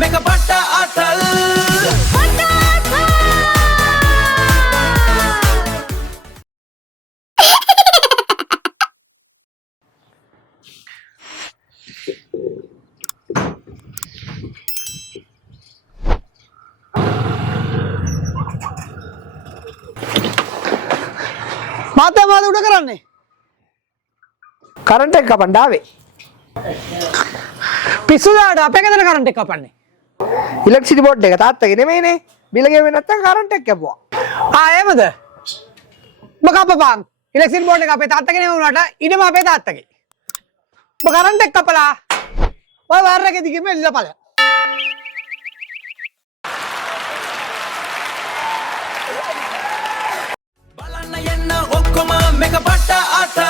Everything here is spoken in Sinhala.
මේක පට්ට අතල් මාතේ මාද උඩ කරන්නේ කරන්ට් එක කපන්න ආවේ. පිස්සුදාට අපේ ගෙදර කරන්ට් එක කපන්නේ ඉලෙක්ට්‍රිසිටි බෝඩ් එක තාත්තගේ නෙමෙයිනේ. බිල ගෙවෙන්නේ නැත්තම් කරන්ට් එක කැපුවා. එහෙමද ඔබ කපපන් ඉලෙක්ට්‍රිසිටි බෝඩ් එක අපේ තාත්තගේ නෙමෙයි වුණාට ඉඩම අපේ තාත්තගේ ඔබ කරන්ට් එක කපලා ඔය වයර් එකේ දිගින්ම එල්ලලා ඵලයක් බලන්න යන්න ඔක්කොම මේක පට්ට අතල්